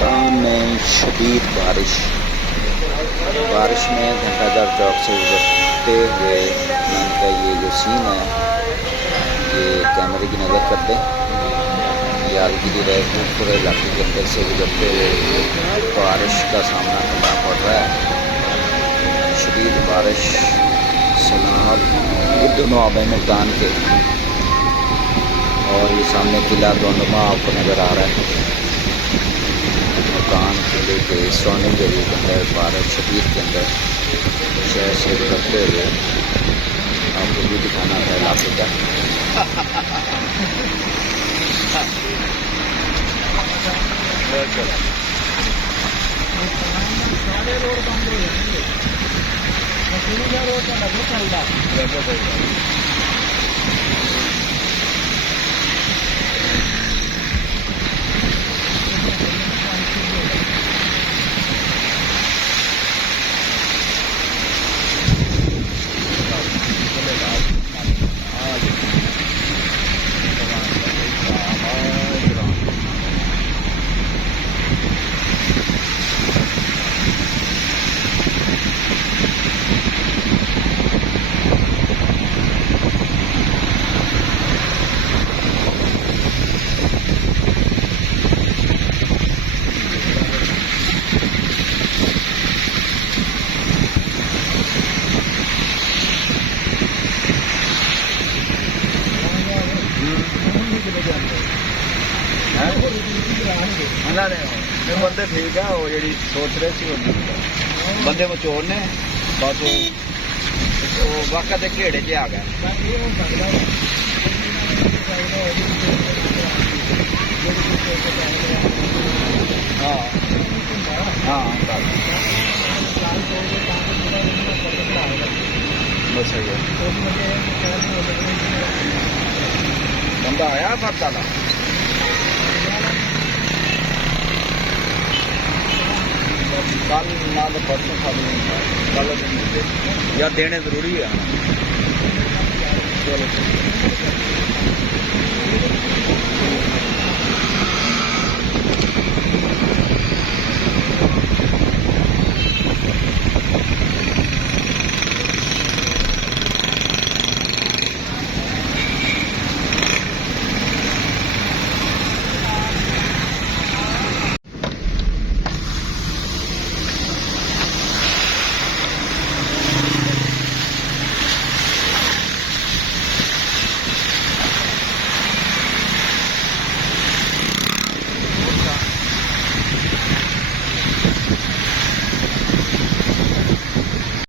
मुल्तान में शदीद बारिश में घंटाघर चौक से गुजरते हुए मैंने कहा ये जो सीन है ये कैमरे की नज़र कर दें। ये आलगिरी रैपुर इलाके के अंदर से गुजरते हुए बारिश का सामना करना पड़ रहा है। शदीद बारिश सैलाब ये दोनों आब मुल्तान के, और ये सामने किला दोनुमा आपको नज़र आ रहा है। मुल्तान किले के सराउंडिंग एरिया के अंदर बारिश शदीद के अंदर शहर से गुजरते हुए आपको भी दिखाना था इलाके का। बंदे ठीक है वो जी सोच रहे थे बंदे मचोर ने बस वो वाक़ा के घेड़े च आ गया। हाँ हाँ बस सही है। बंदा आया पता था कल ना तो परसों खाली कल यार देने जरूरी है। चलो